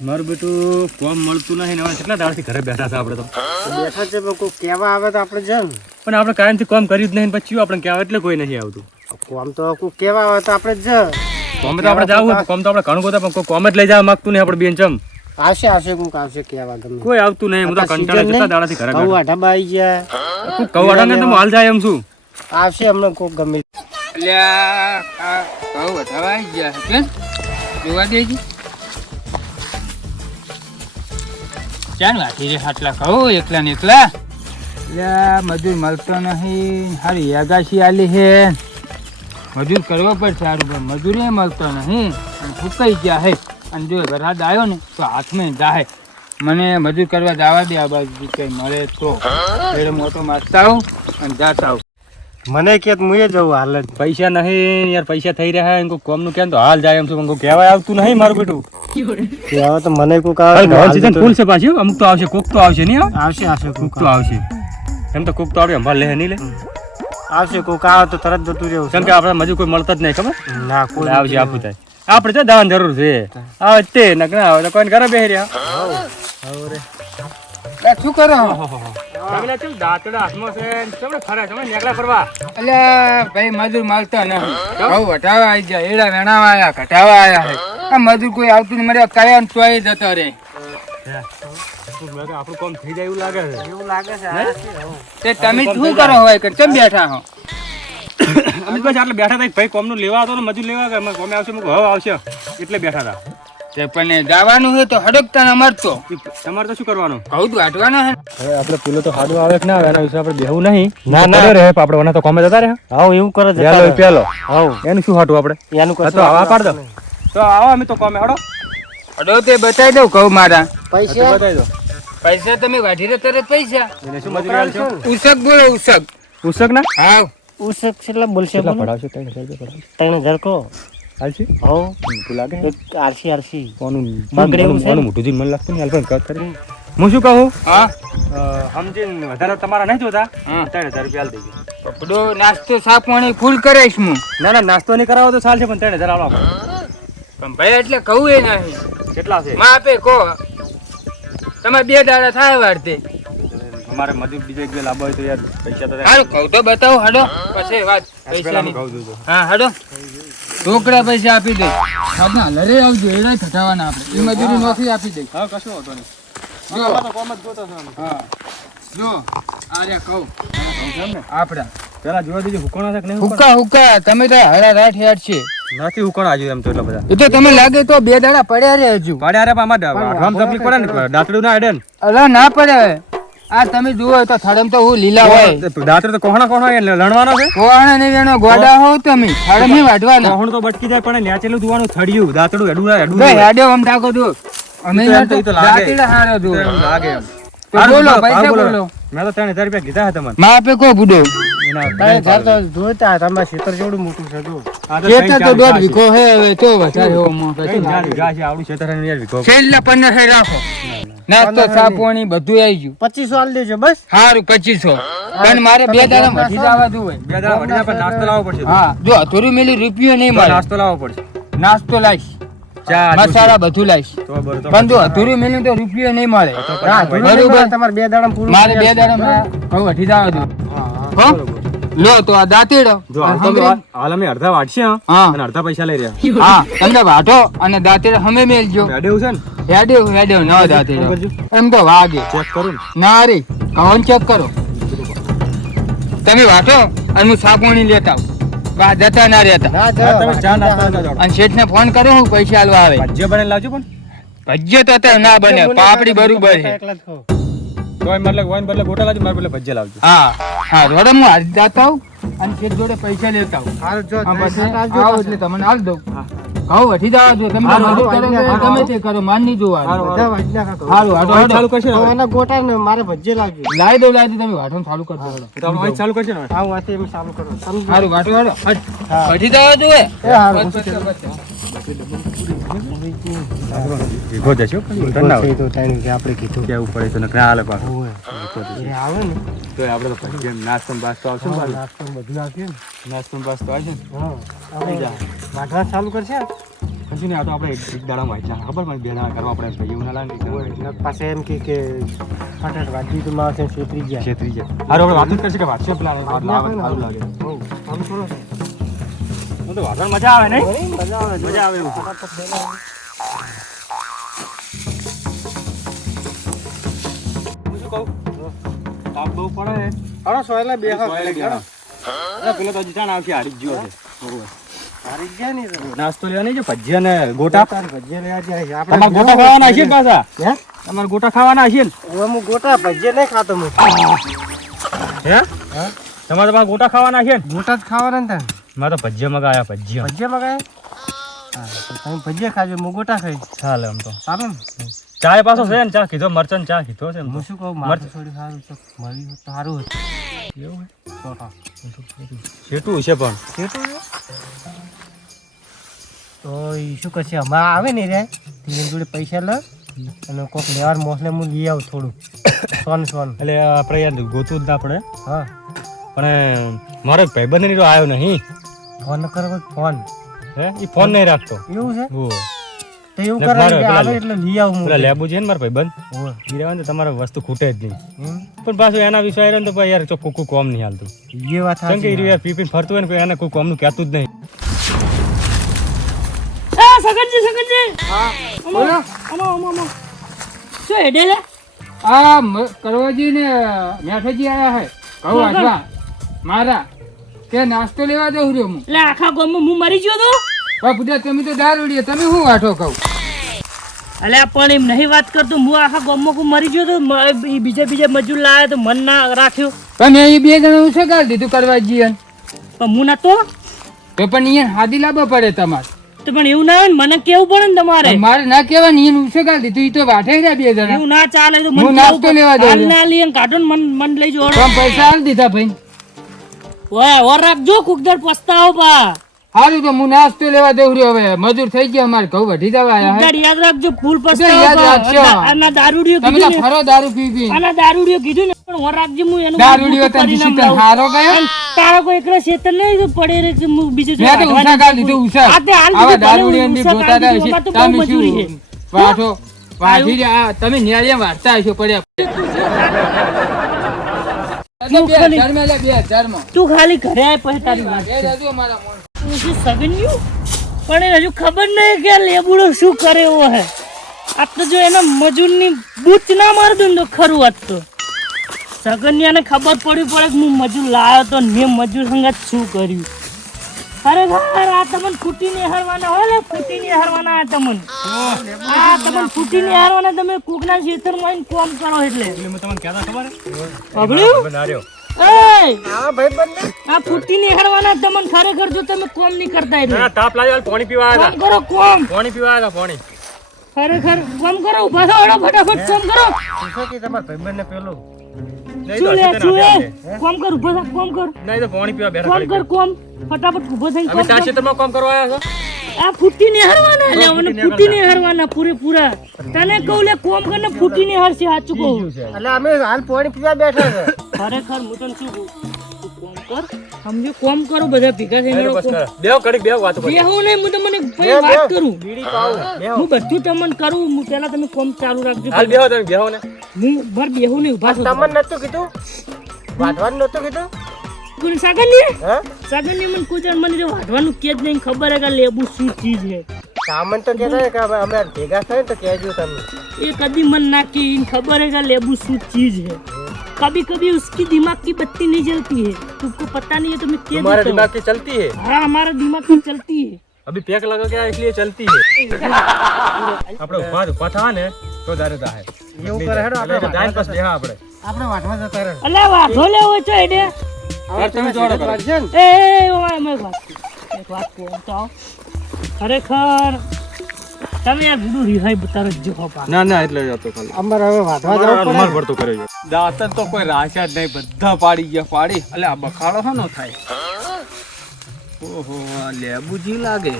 મારું બેટું કોમ મળતું નહીં ને હવે કેટલા દાડાથી ઘરે બેઠા છે આપણે તો બેઠા છે કોઈ કહેવા આવે તો આપણે જમ પણ આપણે કાયમથી કોમ કર્યું જ નહીં પછી આપણે કહેવા એટલે કોઈ નહીં આવતું કોમ તો કોઈ કહેવા આવે તો આપણે જ કોમ તો આપણે જવું કોમ તો આપણે ઘણું બધું પણ કોઈ કોમ જ લઈ જવા માંગતું નહીં આપણે બેન ચમ આવશે આવશે કહેવા ગમે કોઈ આવતું નહીં હું તો કંટાળે કેટલા દાડાથી ઘરે બેઠા આઠા આવી ગયા કોઈ કવાડા ને તો હાલ જાય એમ શું આવશે હમણાં કોઈ ગમે અલ્યા આ કહું વધાવા આવી ગયા છે જોવા દેજી ચાલ વાંચી રે આટલા કહું એકલા ને એકલા એટલે મજૂર મળતો નહીં હારી યાગાશી આલી છે મજૂર કરવો પડશે સારું પણ મજૂરી મળતો નહીં અને ફૂકાઈ ગયા હે અને જો વરસાદ આવ્યો ને તો હાથમાં જાહે મને મજૂર કરવા જવા દે આ બાજુ કંઈ મળે તો એટલે મોટો મારતા આવું અને જાતા આવું મને કે હું એ જવું હાલ જ પૈસા નહીં યાર પૈસા થઈ રહ્યા છે કોમ નું કેમ તો હાલ જાય એમ શું કહેવાય આવતું નહીં મારું બેટું કહેવા તો મને કોક આવે સીઝન ફૂલ છે પાછી અમુક તો આવશે કોક તો આવશે નહીં આવશે કોક તો આવશે એમ તો કોક તો આપણે અંભાળ લે નહીં લે આવશે કોક આવે તો તરત જતું રહેવું કેમ કે આપણે મજૂર કોઈ મળતા જ નહીં ખબર ના કોઈ આવશે આપું થાય આપણે તો દાવાની જરૂર છે આવે તે નકર આવે તો કોઈને ઘરે બેહી રહ્યા શું કરો અલ્યા ભાઈ મજૂર મળતો નહીં બહુ વટાવા આવી જાય એડા વેણાવા આયા ઘટાવા આયા હે આ મજૂર કોઈ આવતું નહીં મરે કયા તોય જતો રે આપણું કામ થઈ જાય એવું લાગે છે તે તમે શું કરો હોય કે કેમ બેઠા હો અમે બસ આટલે બેઠા હતા ભાઈ કોમનું લેવા હતો ને મજૂર લેવા ગયા કોમે આવશે હવે આવશે એટલે બેઠા હતા તે પણ જવાનું હોય તો હડકતા ન મરતો તમારે તો શું કરવાનું કહું તો વાટવાનો હે હવે આપણે પેલો તો હાડું આવે કે ના આવે એના વિશે આપણે બેહવું નહીં ના રહે આપણે ઓના તો કોમે જતા રહે હાવ એવું કરે છે પેલો હાવ એનું શું હાટું આપણે એનું તો આવા પાડ દો તો આવો અમે તો કોમે હડો હડો તે બતાવી દઉં કહું મારા પૈસા બતાવી દો પૈસા તમે વાઢી રે તરત પૈસા એને શું મજૂરી આલશો ઉસક બોલો ઉસક ઉસક ના હાવ ઉસક કેટલા બોલશે કેટલા પડાવશો 3000 પડાવશો 3000 કો આલશી હાવ ભૂલ લાગે એક આરસી કોનું બગડે એવું છે કોનું મોટું જીન મને લાગતું નહીં હાલ કટ કરી હું શું કહું હા સમજીને વધારે તમારા નહીં જોતા હા 3000 રૂપિયા આલ દેજો કપડો નાસ્તો સાપવાણી ફૂલ કરાઈશ હું ના નાસ્તો નહીં કરાવો તો ચાલશે પણ 3000 આલો પણ ભાઈ એટલે કહું એ નહીં કેટલા છે માં આપે કહો તમે 2 દાડા થાય વાળતે અમારે મજૂર બીજો એક બે લાભ હોય તો યાર પૈસા તો હારું કહું તો બતાવો હડો પછી વાત પૈસાની કહું દઉં હા હડો ઢોકળા પૈસા આપી દે ના લરે આવજો એડા થટાવાના આપણે એ મજૂરી નોકરી આપી દે હા કશું હોતો નહીં જો તો કોમ જ જોતો છે હા જો આર્યા કહું આપડા પેલા જોવા દેજો હુકોણા છે કે નહીં હુક્કા હુક્કા તમે તો હળા રાઠ યાર છે નથી હુકોણા આજુ એમ તો એટલા બધા એ તો તમે લાગે તો 2 દાડા પડ્યા રે હજુ પાડ્યા રે પણ આમાં આમ તકલીફ પડે ને દાંતડું ના અડે ને અલા ના પડે આ તમે જુઓ તો થડમ તો હું લીલા હોય દાંતડું તો કોહણા લણવાનો છે કોણ ને એનો ગોડા હો તમે થડમ ની વાઢવાના કોહણ તો બટકી જાય પણ નેચેલું દુવાનું થડિયું દાંતડું હેડું બે હેડ્યો આમ ટાકો દો અમે તો એ તો લાગે. દાંતીડા હારો દો એમ લાગે એમ તો બોલો પૈસા બોલો મેં તો 3000 રૂપિયા કીધા છે તમને માં આપે કો બુડો એના જોતા તમારા ખેતર જેવડું મોટું છે જો આ તો ખેતર તો 1.5 વીઘો હે હવે તો વધારે હો મો ત્રણ ચાર વીઘા છે આવડું ક્ષેત્ર છે યાર વીઘો છેલ્લા 15 રાખો નાસ્તો સાપોણી બધું આવી ગયું 2500 આલ દેજો બસ સારું 2500 પણ મારે 2 દાડા વધી જવા દઉં હોય બે દાડા વડી જાય પણ નાસ્તો લાવવો પડશે હા જો અથોરી મેલી રૂપિયો નહીં મળે નાસ્તો લાવવો પડશે નાસ્તો લાઈશ ચા મસાલા બધું લાઈશ તો બરોબર પણ જો અથોરી મેલી તો રૂપિયો નહીં મળે બરોબર તમારે 2 દાડા પૂરું મારે 2 દાડા હવે વધી જવા દઉં હો લો તો આ દાંતીડો જો હાલ તો હાલ અમે અડધા વાટશે હા. અને અડધા પૈસા લઈ રહ્યા હા તમને વાઢો અને દાંતીડો હમે મેલજો અડેવું છે ને હેડ્યો ન દાંતીડો એમ તો વાગે ચેક કરું ને ના રે કવન ચેક કરો તમે વાઢો અને હું સાપોણી લેતા આવું બા જતા ના રહેતા ના હા, તમે ચા નાસ્તો લેતા જાઓ. અને શેઠને ફોન કર્યો હું પૈસા આલવા આવે ભજીયા બનાવીને લાવજો પણ ભજ્યો તો અત્યારે ના બને પાપડી બરોબર છે એકલા જ ખાઓ. તોય મતલબ વાઈન બદલે ગોટા લાવજો મારે બદલે ભજીયા લાવજો હા હા રોડે હું હારી જતા આવું અને શેઠ જોડે પૈસા લેતા આવું હારું જો હા, પછી પૈસા આલજો આવો પાછા. એટલે તમને આલ દઉં કહું વધી જવા દો તમે હારું, મજૂર કરો હારું, કે ગમે તે કરો માન નહીં જોવાનું બધા વાંચના કાકા. હારું હાડો વાઈન ચાલુ કરશે ને તો હવે? એના ગોટા ને મારે ભજીએ લાવજો લાવી દઉં તમે વાઢો ચાલુ કરજો હાલો. તો આપણે વાઈન ચાલુ કરશે ને હવે? આવું વાતે એમ ચાલુ કરો સમજો. હારું વાઢો હાડો હા. વધી જવા જોઈએ એ હારું. ભેગો જશો પણ ધન ના હોય. તો તાણી કે આપણે કીધું કેવું પડે તો નકરા હાલે પાછું. હોવે. એ આવે ને તોય આપણે તો ભજીયા ને નાસ્તો ને બાસ્તો આવશે ને પાછું. નાસ્તો ને બધું આવશે ને નાસ્તો ને બાસ્તો આવશે ને. હા આપણે વાઢવા ચાલુ કરશે કશું નહીં, આ તો આપણે એક દાડામાં વાંચ્યા ખબર મને બે દાડા કરવા આપણે ભાઈ એવું ના લાગે કે પાછા એમ કે ફટાફટ વાંચી તો મારે છેતરી ગયા. છેતરી જાય. હારું આપણે વાત જ કરશે કે વાંચશે પેલા સારું લાગે. આમ કરો. હું તો વાંચવાની મજા આવે નહીં? મજા આવે મજા આવે એવું. ફટાફટ બેલા. હું શું કહું? તાપ બહુ પડે. હાલો સોયલા બે હા સોયલે બેહો. પેલો તો હજી ચાણ આવશે હારી જ ગયો છે. હારી ગયા નહીં તમે. નાસ્તો લેવા નહીં જો ભજીયા ને ગોટા. તાર ભજીયા લેવા જાય છે. તમારે ગોટા ખાવાના હશે ને પાછા? હે? તમારે ગોટા ખાવાના હશે ને? હવે હું ગોટા ભજીયા નહીં ખાતો હું. હે? તમારે તો ગોટા ખાવાના હશે ને? ગોટા જ ખાવાના ને તાર. મારે તો ભજીયા મગાયા ભજીયા. ભજીયા મગાય? હા તો તમે ભજીયા ખાજો હું ગોટા ખાઈ. ચાલે આમ તો. ચાલે ને? ચા પાછો છે ને? ચા કીધો મરચન ચા કીધો છે ને હું શું કહું મારે થોડી સારું છે મળ્યું હોત તો સારું હતું. એવું ગોટા. કેટલું છે પણ? કેટલું છે? તો એ શું કરશે હમણાં આવે ને રે એની જોડે પૈસા લે અને કોઈક લેવાર મોસલે હું લઈ આવું થોડું સોન એટલે આપણે યાર ગોતું જ ના પડે. હા પણ મારો એક ભાઈબંધ ની આવ્યો નહીં. ફોન કરો ફોન હે એ ફોન નહીં રાખતો. એવું છે ઓ તો એવું ને કરે મારે કે પેલા આવે એટલે લઈ આવું પેલા હું લેબુ છે ને મારો ભાઈબંધ ઓહ, એ રહેવાનું તો તમારે વસ્તુ ખૂટે જ નહીં. હમ. પણ પાછું એના વિશ્વાસ રહ્યો ને તો ભાઈ યાર ચોખ્ખું કોઈ કોમ નહીં હાલતું. એ વાત કેમ કે સાચી. યાર પી પીને ફરતું હોય ને કોઈ એને કોઈ કોમનું કહેતું જ નહીં. સગનજી બોલો. શું હેડે છે? આ કરવાજી ને મેઠાજી આયા હે કહું વાંચવા મારા તે નાસ્તો લેવા જઉં રહ્યો હું. એટલે આખા ગામમાં હું મરી ગયો તો બાપુડા તમે તો દારૂડિયા તમે શું વાંઠો કહું. અલ્યા પણ એમ નહીં વાત કરતો હું આખા ગામમાં કોઈ મરી ગયો તો બીજા મજૂર લાવ્યા તો મન ના રાખ્યો પણ એ બે જણા હું સગાડી દીધું કરવાજી ને. પણ હું નતો તો પણ અહીંયા હાદી લાવવા પડે તમારે. તો પણ એવું ના હોય ને મને કેવું પડે ને તમારે મારે ના કેવા ને એને સગાડી દીધું. ઈ તો વાઠે રહ્યા બે જણા. એવું ના ચાલે તો હું મને નાસ્તો લેવા દઉં. હાલ ના લઈએ કાઢો ને મન લઈ જો પણ પૈસા હાલ દીધા ભાઈ. ઓર રાખજો કુકદર પસ્તાવો પા સારું તો હું નાસ્તો લેવા દઉં રહ્યો. હવે મજૂર થઈ ગયા અમારે ઘઉં વઢી જવા આયા હે. કુકદર યાદ રાખજો ફૂલ યાદ પસ્તાવો રાખજો. આના દારૂડિયો તમે તો કીધું ને ફરો દારૂ પી પી. આના દારૂડિયો કીધું ને પણ ઓર રાખજો હું એનું દારૂડિયો તને પરિણામ શીતલ લાવું. હારો ગયો. તારો કોઈ એકલો શેતર નહીં તો પડે રે કે હું બીજું મેં તો ઉષા ગાળ દીધું ઉષા. આ તે હાલ આવા દીધું, દારૂડિયાને બી ઉષા જોતા ગાળ હતા દીધું, હશે. આમાં તો બહુ તમે મજૂરી છે. શું વાઠો વાઢી રહ્યા. તમે ન્યાળીયા વાળતા હશો પડ્યા. બે હજારમાં લે, 2000માં. તું ખાલી ઘરે આય પછી તારી વાત બે હજાર મારા મોણ. હું શું સગન્યું પણ એને હજુ ખબર નહીં કે આ લેબુડો શું કરે એવો હે આ તો જો એના મજૂરની બૂચ ના મારી દઉં ને તો ખરું વાત તો સગન્યાને ખબર પડવી પડે કે હું મજૂર લાવ્યો તો ને મેં મજૂર સંગત શું કર્યું ખરેખર આ તમને ફૂટીને હારવાના હોય ને ફૂટીને હારવાના આ તમને ફૂટીને હારવાના તમે કોકના ખેતરમાં આવીને કોમ કરો એટલે એટલે મેં તમને કહેતા ખબર હે? સાંભળ્યું? બંધ હાર્યો. એય! હા ભાઈ બંને આ ફૂટીને હારવાના તમને ખરેખર જો તમે કોમ નહીં કરતા એટલે ના, તાપ લાગ્યો હાલ પાણી પીવા આવ્યા કોમ કરો કોમ હતા. પાણી પીવા આવ્યા હતા, પાણી. ખરેખર કોમ કરો ઉભા થો હળો ફટાફટ કોમ કરો પૂછો કે તમારા ભાઈબંધને પેલો નહીં શું તો લે હશે શું તો લે આપણે. કોમ કર ઉભા થા કોમ કર નહીં તો પાણી પીવા બેઠા કોમ ખાલી. કર કોમ ફટાફટ ઉભો થઈને અમે કોમ ચા કર ક્ષેત્રમાં કામ કરવા આવ્યા છો? આ ફૂટીને હારવાના લે મને ફૂટીને ફૂટીને હારવાના પૂરેપૂરા તને કહું લે કોમ કરને ફૂટીને હારશે સાચું કહું એટલે અમે હાલ પાણી પીવા બેઠા છે ખરેખર હું તને શું કહું તું કોમ કર સમજો કોમ કરો બધા ભેગા થઈને બસ કોમ કર. બેહો ઘડીક બેહો, વાતો કરીએ. બેહું નહીં હું તમને પછી વાત કરું બીડી પાઉં હું બધું તમને કરું હું પેલા તમે કોમ ચાલુ રાખજો હાલ બેહો, તમે બેહો ને. હું બર બેહું નહીં ઉભા થો તમને નતું કીધું વાંધવાનું નતું કીધું કોણ સાગરની હે સાગરની મને કોઈ વાર મને જો વાઢવાનું કે જ નહીં ખબર હે કે આ લેબુ શું ચીજ હે સામાન તો કહેતા કે હવે અમે ભેગા થાય ને તો કહેજો તમે ये कभी मन ना की इन खबर है का लेबू शू चीज है कभी कभी उसकी दिमाग की बत्ती नहीं जलती है तुमको पता नहीं है तो मैं क्या तुम्हारे देता दिमाग की चलती है? हूँ हाँ हमारा दिमाग की चलती है अभी पैक लगा के आया इसलिए चलती है. આપણે ઉભા થા ને તો દારે થાય. એવું કરે હેડો આપણે એટલે ટાઈમ પાસ બેહા આપણે. આપણે વાંચવા જતા રહે अल्लाह वाढो ले वो तो एडे હવે તમે જોડો કરો. વાંચશે ને ए ओए मैं एक बात को बताओ ખરેખર તમે યાર ગુડુ રિહાઈ બતારો જો પા ના ના એટલે હતો ખાલી. અમારે હવે વાંચવા જવું રૂમાલ પડે ભરતો કર્યો છે. દાંતન તો કોઈ રાખ્યા જ નહીં. બધા પાડી ગયા પાડી. એટલે આ બખાડો હો નો થાય. ઓહો આ લેબુજી લાગે.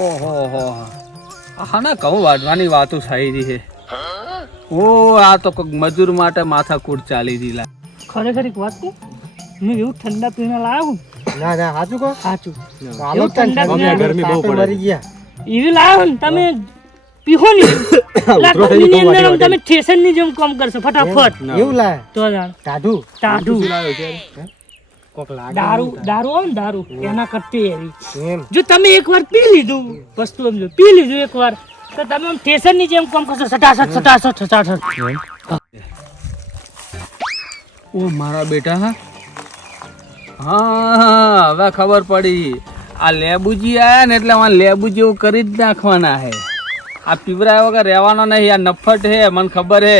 ઓહો હો હા ના કહું વાઢવાની વાતો થઈ રહી છે. ઓ આ તો કોઈક મજૂર માટે માથાકૂટ ચાલી રહી લાગે. ખરેખર એક વાત કહું હું એવું ઠંડા પીણા લાવ્યો હું ના ના સાચું કહો સાચું હાલો એવું ઠંડક તમે ના ગરમી બહુ તાપે પડે મરી ગયા એવી લાવો ને તમે પીહો ને એટલે ઉતરો થઈ ગરમીની ગયો, અંદર આમ તમે ઠેસરની જેમ કામ કરશો ફટાફટ એવું લાય તો જાણ ટાઢું ટાઢું કોક લાગે દારૂ આવે ને દારૂ એના કરતી એવી એમ જો તમે એકવાર પી લીધું વસ્તુ સમજો પી લીધું એકવાર તો તમે આમ ઠેસરની જેમ કામ કરશો સટાસટ સટાસટ સટાસટ ઓ મારા બેટા હા હા હવે ખબર પડી આ લેબુજી આયા ને એટલે મને લેબુ જેવું કરી જ નાખવાના હે આ પીવરાય વગર રહેવાનો નહીં આ નફટ હે મને ખબર હે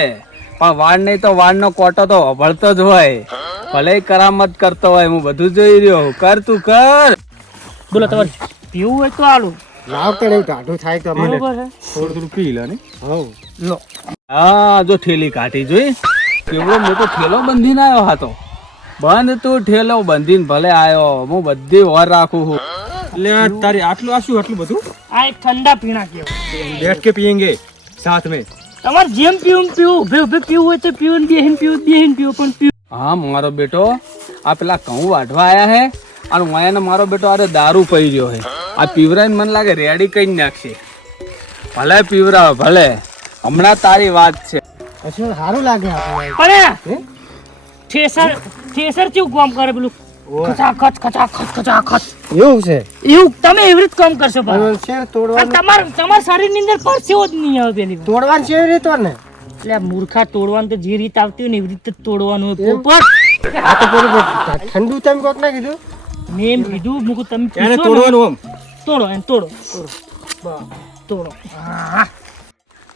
પણ વાળ નહીં તો વાળનો કોટો તો વળતો જ હોય ભલે કરામત કરતો હોય હું બધું જોઈ રહ્યો કર તું કર બોલો તમારે પીવું હોય તો આલું લાવ તો નહીં ટાઢું થાય તો મને બરોબર છે થોડું પી લે ને હવ લો હા જો ઠેલી કાઢી જોઈ કેવડો મોટો ઠેલો બંધીને આવ્યો હતો બંધ તું ઠેલો બંધીને ભલે આવ્યો હું બધી વાર રાખું છું એટલે તારી આટલું આશું આટલું બધું આ એક ઠંડા પીણા કેવું બેઠ કે पियेंगे साथ में તમારે જેમ પીવું એમ પીવું ઉભે ઉભે પીવું હોય તો પીવું બેહીન પીવું પણ પીવું હા મારો બેટો આ પેલા ઘઉં વાઢવા આયા હે અને હું આયા ને મારો બેટો અરે દારૂ પી રહ્યો હે આ પીવરાઈને મને લાગે રેડી કઈ નાખશે ભલે પીવરાવે ભલે હમણાં તારી વાત છે અચ્છા સારું લાગે આપણે પણ ઠેસર કેવું કામ કરે પેલું ખચાખચ ખચાખચ ખચાખચ એવું છે એવું તમે એવી રીતે કામ કરશો પણ પણ શેર તોડવાનું તમારા શરીરની અંદર પરસેવો જ નહીં આવે પેલી વાર. તોડવાનું છે એવી રીતે ને એટલે આ મૂર્ખા તોડવાનું તો જે રીત આવતી હોય ને એવી રીતે જ તોડવાનું હોય પોપટ આ તો બરોબર ઠંડુ તમે કોક ના કીધું મેં એમ કીધું મૂકું તમે એને પીશો ને, તોડવાનું આમ તોડો એને તોડો તોડો હા.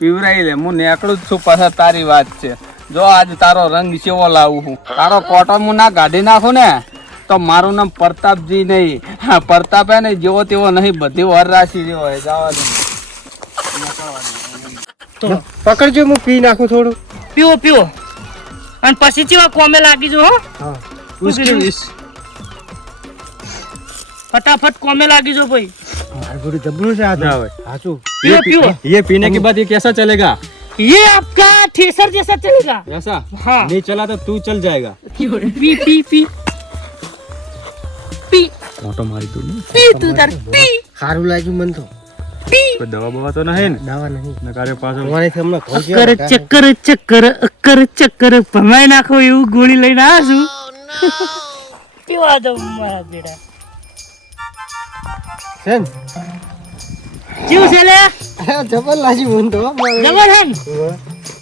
પીવરાઈ લે હું નેકળું જ છું પાછા તારી વાત છે જો આજ તારો રંગ કેવો લાવું હું તારો કોટો હું ના કાઢી નાખું ને તો મારું નામ પ્રતાપજી નહીં હા પ્રતાપ હે ને જેવો તેવો નહીં બધી વાર રાશિ જેવો હોય જવા દે તોડો પકડજો હું પી નાખું થોડું પીવો પીવો અને પછી ચેવા કોમે લાગી જો હો હા उसकी इस ફટાફટ કોમે લાગી જો ભાઈ મારું બધું જબરું છે આ ના તો હોય. સાચું પીવો પીવો ये पीने के बाद ये कैसा चलेगा ये आपका ठेसर जैसा चलेगा ऐसा हाँ नहीं चला तो तू चल जाएगा पी पी पी पी मोटो मारी तू पी તું તાર પી સારું લાગ્યું મને તો પી कोई दवा बवा तो नहीं है દવા નહીં नकारे पास તમારેથી હમણાં ઘઉં ચક્કર જેવા ચક્કર ચક્કર અક્કર ચક્કર ભમાઈ નાખો એવું ગોળી લઈને આવ્યો છું પીવા દો મારા બેટા છે ને કેવું છે લે જબર લાગ્યું મને તો જબર હે ને?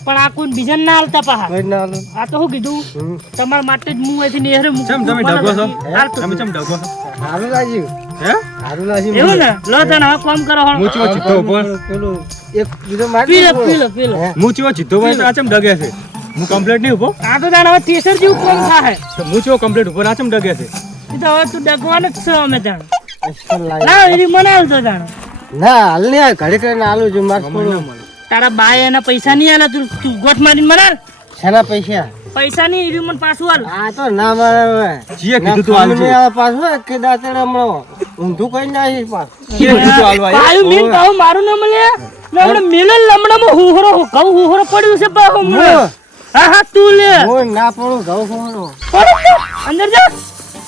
પણ આ કોઈ બીજા ના હાલતા પાહા કોઈ ના આલું. આ તો શું કીધું હમ. તમારા માટે જ હું અહીંથી નેહરે મૂકું. चम તમે ढगो છો હાલતો. તમે ચમ ढगो છો સારું લાગ્યું હે સારું લાગ્યું એવું ને લો તને હવે કામ કરો હળ. મૂચવો જીતો ઉપર પેલું એક બીજો મારી પી લો દીધો. પી લો પી લો હે? મૂચવો જીતો હોય તો આ ચમ ડગે છે હું કમ્પ્લીટ નહીં ઉભો આ તો તાણ હવે ટીસર જેવું કામ થાય તો મૂચવો કમ્પ્લીટ ઉભો આ ચમ ડગે છે એ તો હવે તું ડગવાનું જ છે અમે તાણ અસલ લાગ્યું. ના એની મનાવ તો તાણ ના હાલ નહીં આ ઘડી કરીને આલું છું મારે થોડું તારા બાએ એના પૈસા નહીં આલે તું તું ગોઠ મારીને મનાવ શેના પૈસા પૈસા નહીં એવી મને પાછું આલ આ તો ના મારે હવે. જીએ ના કીધું તું ખાવાનું આલજે નહીં આવે પાછું કે દાંતેડે હમણાં ઊંધું કઈ ના આવી પાછું. જીએ કીધું તું આલવા પાયું મીન પાહુ મારું ના મળે ને હમણે મેલન લમણામાં હુહરો ઘઉં હુહરો પડ્યું છે પાહુ હમણાં. હું- હા હા તું લે હું ના પડું ઘઉં ખાવાનું. પડો લે, અંદર જા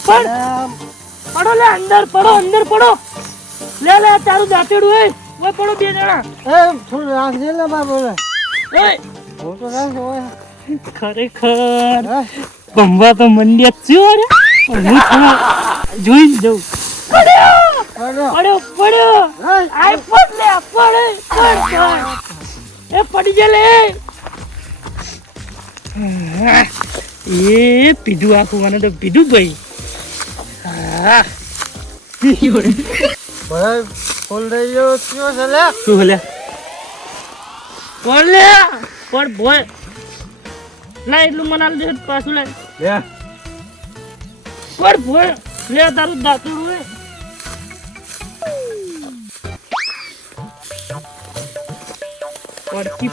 પડ આમ, પડો લે અંદર પડો લે લે તારું દાંતેડું એ ઓય પડો બે જણા એ થોડું રાખજે ને બાબુ ઓય હું તો રાખ ઓય. ખરેખર હે? ભમવા તો મંડ્યા જ છે રે પણ હું થોડું જોઈ જ જઉં પડો. પડ્યો હે? આય પડ લે પડ એ પડી જા લે એ પીધું આખું મને તો પીધું ભાઈ હા ભાઈ ફૂલ રહી ગયો કયો છે લે? શું હલ્યા પડ લે પડ ભોય ના એટલું મને આલ દે પાછું લે લે પડ ભોય લે તારું દાંતડું હે પડકી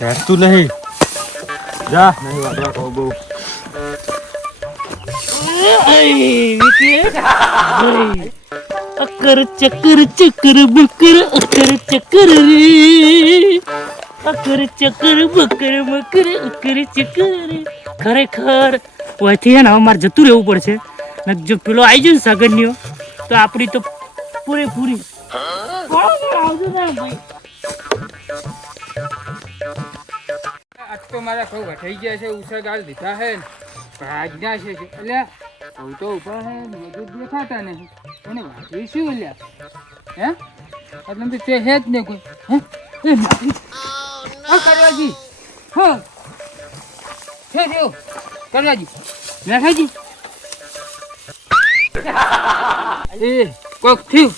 હેસતું નહીં જા નહીં વાટવા કહો બહુ અકર ચક્કર ચક્કર બકર અકર ચક્કર રે અકર ચક્કર બકર મકર અકર ચક્કર રે ખરેખર ઓયથી હે ને હવે મારે જતું રહેવું પડશે ને જો પેલો આવી ગયો ને સગનીઓ તો આપણી તો પૂરેપૂરી આવજો ને ભાઈ. આજ તો મારા ઘઉં વઠાઈ ગયા છે, ઉછળ ગાળ દીધા હે ને ભાગ્યા છે એટલે ઘઉં તો ઉભા હે ને મજૂર દેખાતા નહીં એને વાંચી શું અલ્યા હે એટલે તો તે હે જ ને કોઈ હે એ નાખી કરવાજી હા છે દેવ કરવાજી નાખાજી એ કોક થયું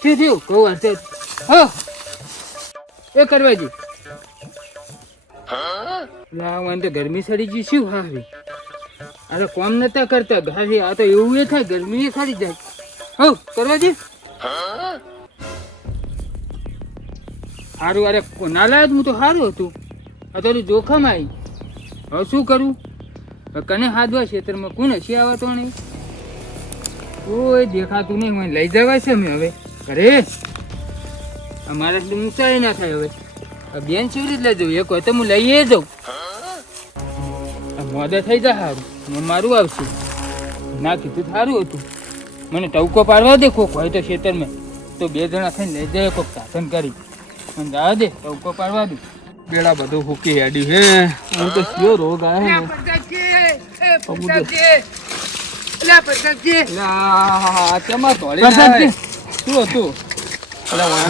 શું થયું કહું વાંચે હો એ કરવાજી લાવવાનું તો ગરમી સડી ગઈ શું હારી અરે કોમ નતા કરતા ઘારી આ તો એવું એ થાય ગરમી એ સડી જાય હો કરવા દે સારું અરે ના લાયત હું તો સારું હતું આ તો જોખમ આવી હવે શું કરું કને હાથવા ખેતરમાં કોણ હસી આવતો નહીં કોઈ દેખાતું નહીં મને લઈ જવાય છે મેં હવે ઘરે અમારે ઊંચાઈ ના થાય હવે બેન કેવી રીતે લઈ જવું એક હોય તો હું લઈએ જાઉં મોડે થઈ જાય સારું મારું આવશે ના કીધું સારું હતું મને ટવકો પાડવા દે કોક હોય તો ખેતરમાં તો બે જણા થઈને લઈ જાય કોક સાધન કરી મને જવા દે ટવકો પાડવા દઉં બેડા બધું ફૂકી હેડ્યું હે હું તો કયો રોગ આવ્યો શું હતું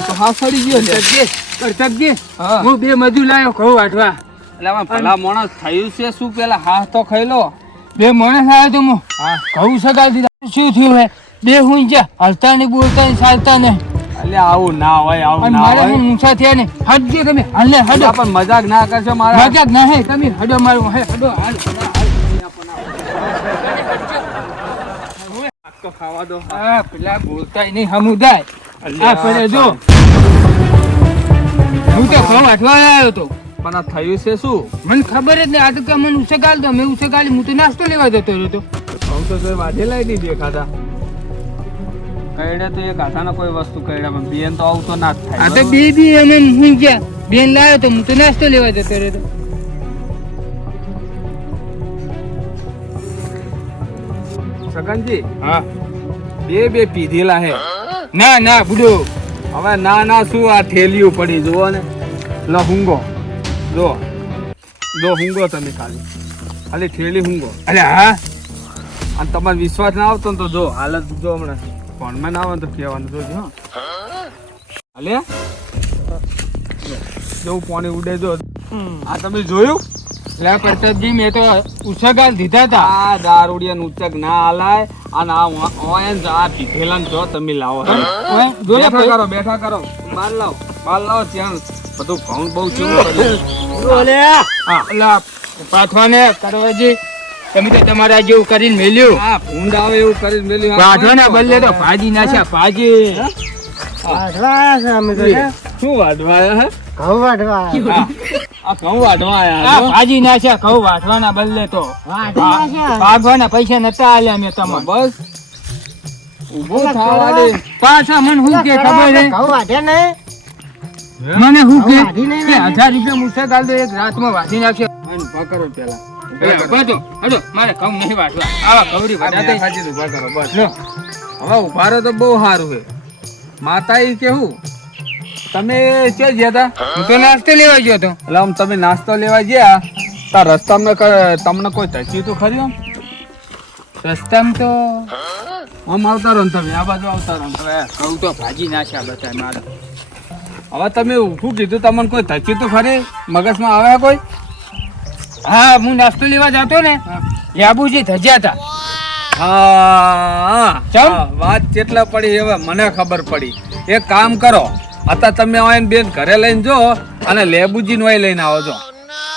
તો હા સડી ગયો હા હું બે મજૂર લાવ્યો ઘઉં વાટવા એટલે ભલા માણસ થયું છે શું પેલા હાથ તો ખાઈ લો બે માણસ આવ્યો તો હું ઘઉં સગાડી દીધા શું થયું હે બે હું જા હલતા નહીં બોલતા નહીં ચાલતા નહીં એટલે આવું ના હોય આવું અને ના મારે હોય હું ઊંચા થયા ને હટજો તમે હાલને હડો એટલે પણ મજાક ના કરશો મારા મજાક ના હે તમે હડો મારું હે હડો હાલ તો ખાવા દો આ પેલા બોલતાય નહીં સમુદાય આ પડે જો હું તો ઘઉં વાટવા આવ્યો તો પણ આ થયું છે શું મને ખબર જ નહીં આ તો કે મને ઉસગાલ દો મેં ઉસગાલી હું તો નાસ્તો લેવા જતો રહ્યો તો હું તો કોઈ વાઢેલાય નહીં દેખાતા કઈડે તો એક હાથાના કોઈ વસ્તુ કઈડે પણ બેન તો આવું તો ના જ થાય આ તો બે અમે હું ગયા બેન લાવ્યો તો હું તો નાસ્તો લેવા જતો રહ્યો તો સગનજી હા બે પીધેલા હે ના ના બુડો હવે ના ના શું આ ઠેલિયું પડી જુઓ ને લો હુંગો જો હુંગો તમે ખાલી ઠેલી હુંગો અરે હા અને તમારે વિશ્વાસ ના આવતો ને તો જો હાલત જો હમણાં ફોનમાં ના આવે ને તો કહેવાનું જોજો હા હાલે જેવું પાણી ઉડે જો આ તમે જોયું લે પ્રતાપજી મેં તો ઉસગાલ દીધા હતા આ દારૂડિયા ઉચક ના હાલાય અને આ પીધેલા જો તમે લાવો બેઠા કરો બાર લાવો ત્યાં બધું ઘઉં બહુ ચૂરું પાથવાને કરવાજી તમે તો તમારા જેવું કરીને મેલ્યું હા ભૂંડ આવે એવું કરી મેલ્યું પાથવાના બદલે તો ભાજી નાખ્યા ભાજી વાઢવા આવ્યા છે અમે તો હે. શું વાઢવા આયા હે ઘઉં વાઢવા આવ્યા. આ ઘઉં વાઢવા આ આયા જો. ભાજી નાખ્યા ઘઉં વાટવાના બદલે તો વાઢી નાખ્યા. ભાગવાના પૈસા નતા આલ્યા મેં તમને બસ ઊભું થવા દે પાછા મને શું કે ખબર હે ઘઉં વાઢ્યા નહીં? મને શું કે વાઢી નહીં કે નાખ્યા. 1000 રૂપિયા મુસે ગાલ દો એક રાતમાં વાઢી નાખ્યો અને ઉભા કરો પેલા હડો મારે ઘઉં નહીં વાટવા આવા કવરી વાટાતા હાજી ઉભા કરો બસ લો હવે ઉભા રહો તો બહુ સારું છે માતા ઈ કેવું તમે ક્યાં ગયા હતા હું તો નાસ્તો લેવા ગયો તો એટલે આમ તમે નાસ્તો લેવા ગયા તાર રસ્તામાં તમને કોઈ તચ્યું તો ખરી આમ રસ્તામાં તો આમ આવતા રહો ને તમે આ બાજુ આવતા રહો ને. હવે ઘઉં તો ભાજી નાખ્યા બધા મારે હવે તમે શું કીધું તમને કોઈ તચ્યું તો ખરી મગજમાં આવે કોઈ હા હું નાસ્તો લેવા જતો ને યાબુજી ધજ્યા હતા હા ચમ? હા, વાત કેટલા પડી હવે મને ખબર પડી એક કામ કરો અત્યારે તમે આવીને બેન ઘરે લઈને જો અને લેબુજી નો લઈને આવો છો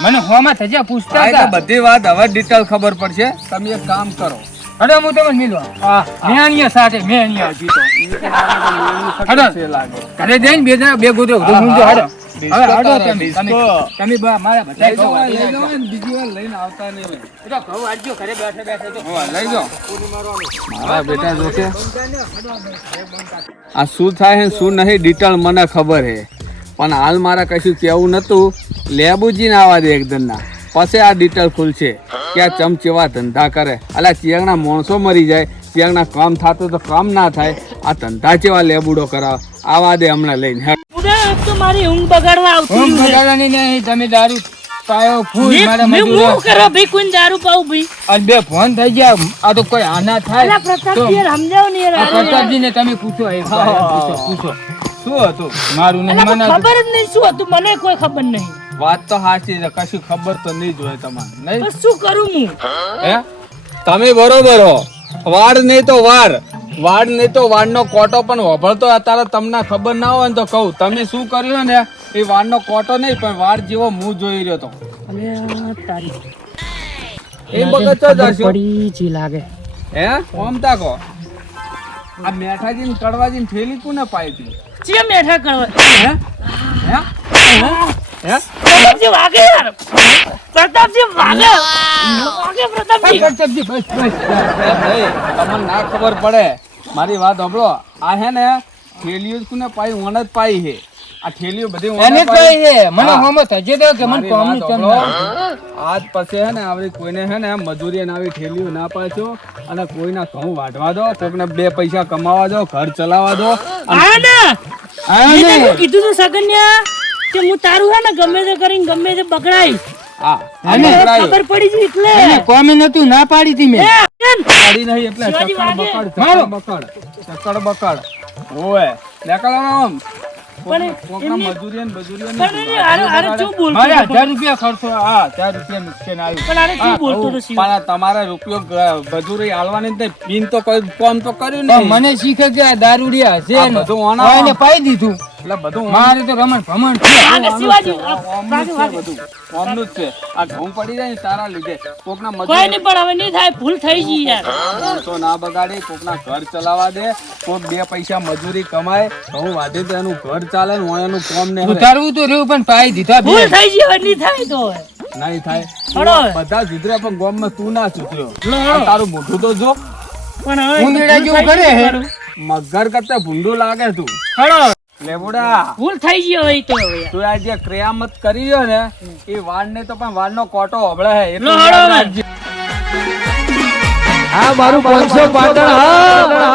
મને હોમાં ધજ્યા પૂછતા હા, એટલે હતા બધી વાત હવે ડિટેલ ખબર પડશે તમે એક કામ કરો હડો હું તમને મિલવા મેં અહીંયા સાથે મેં અહીંયા હજી તો હડો. છે લાગે. ઘરે જઈને બે ગોદરો હું જો હડો ડિસ્કો હવે હડો તારે, તમે ડિસ્કો. તમે મારા બધા લઈ ઘઉં જાઓ, વાળી લઈ નાખો. જાઓ ને બીજી વાર લઈને આવતા નહીં હોય. એ તો ઘઉં વાળજો ઘરે બેઠે બેઠે તો હોવા, લઈ જાઓ. મારા બેટા જોશે આ શું થાય છે શું નહીં ડિટેલ મને ખબર છે પણ હાલ મારે કશું કેવું નતું લેબુજી ને આવા દે એકદમ ના પછી આ ડિટેલ ખુલશે કે આ ચમચેવા ધંધા કરે. અલા ચિયાંગના માણસો મરી જાય, ચિયાંગના કામ થતું તો કામ ના થાય, આ ધંધા ચેવા લેબુડો કરાવે. આવા દે હમણાં લઈને હેડ. બુડા તો મારી ઊંઘ બગાડવા આવતી હું હોય. બગાડવાની નહીં, તમે દારૂ પાયો ફૂલ મારા મેં મજૂરો. હું કરવા ભાઈ કોઈને દારૂ પાવું ભાઈ? અને બે ફોન થઈ ગયા, આ તો કોઈ આના થાય અલા પ્રતાપજી યાર સમજાવો ને યાર. આ પ્રતાપજીને તમે પૂછો, એક પૂછો શું હતું? મારું નહીં અલા, મને ખબર જ નહીં શું હતું, મને કોઈ ખબર નહીં. વાત તો સાચી છે, કશું ખબર તો નહીં જ હોય તમારે નહીં. બસ શું કરું હું? હે તમે બરોબર હો. વાડ નહીં તો વાડ નહીં તો વાડનો કોટો પણ વભળતો અત્યારે તમને ખબર ના હોય ને તો કહું, તમે શું કર્યું ને એ વાડનો કોટો નહીં પણ વાડ જેવો મું જોઈ રહ્યો તો. અલે તારી એ બગત જ હશે. પડી જી લાગે. હે ઓમ તાકો આ મેઠાજીને કડવાજીને થેલી કોને પાઈ હતી? ચિયા મેઠા કરવા? હે હે હે પ્રતાપજી વાગે યાર. પ્રતાપજી વાગે. વાગે પ્રતાપજી. પ્રતાપજી બસ બસ. તમને ના ખબર પડે, મારી વાત સાંભળો. આ હે ને થેલીઓ જ કોને પાઈ? ઓન જ પાઈ છે આ થેલીઓ બધી. ઓને એને પાઈ. કઈ છે મને હા. હોમો થજે તો કે મને મારી કોમનું વાત ચમ સાંભળો. આજ પછી હે ને આવડી કોઈને હે ને મજૂરી ને આવી ઠેલીઓ ના પાછો, અને કોઈના ઘઉં વાઢવા દો, કોકને 2 પૈસા કમાવા દો, ઘર ચલાવવા દો. આ ને આ મેં ને તને કીધું તું સગન્યા કે હું તારું હે ને ગમે તે કરીને ગમે તે બગડાઈશ. હા અને બકડાય. ખબર પડી ગઈ એટલે. એને કોમે નતું ના પાડી હતી મેં. એ, કેમ? પડી નહીં એટલે શિવાજી ચક્કડ વાગે. બકડ બકડ ઓય દેખાડો આમ. પણ કોકના એમની- મજૂરી ને બજૂરી પણ એને આરે શું બોલતો મારે હતો? 1000 રૂપિયા ખર્ચો, હા 1000 રૂપિયા નુકસાન આવ્યું. પણ આરે શું બોલતો હતો શિવ? પણ તમારે રૂપિયો મજૂરી આલવાની જ નહીં. પીન તો કોઈ કામ તો કર્યું પણ નહીં. મને શીખે કે આ દારૂડિયા છે આ ને બધું ઓના- હવે એને પાઈ દીધું. એટલે બધું મારે તો રમણ ભમણ છે. વાગે શિવાજી. વાગે, વાગે. ઓમનું જ છે. આ ઘઉં પડી જાય ને તારા લીધે કોકના કોઈ મજૂરી નહીં, પણ હવે નહીં થાય, ભૂલ થઈ ગઈ યાર. તો ના બગાડી, કોકના ઘર ચલાવવા દે, કોક 2 પૈસા મજૂરી કમાય, ઘઉં વાઢે તો એનું ઘર ચાલે ને ઓય એનું કામ ને ઉતારવું તો રહ્યું પણ પાઈ દીધા બે. ભૂલ થઈ ગઈ, હવે નહીં થાય તો હવે. નહીં થાય. હળો. બધા સુધર્યા પણ ગામમાં તું ના સુધર્યો. લો, હળો. તારું મોઢું તો જો પણ હવે ઉંદરડા ભૂલ જેવું થઈ કરે ગઈ હે. મારું. મગર કરતા ભૂંડું લાગે તું. હળો. લેબુડા ભૂલ થઈ ગઈ હવે ઈ તો હવે યાર. તું આ જે ક્રિયામત કરી રહ્યો ને એ વાડ ને તો પણ વાડ નો કોટો હબળે હે એટલું લો, હળો યાદ હવે. રાખજે. આ મારું 500 પાટણ હા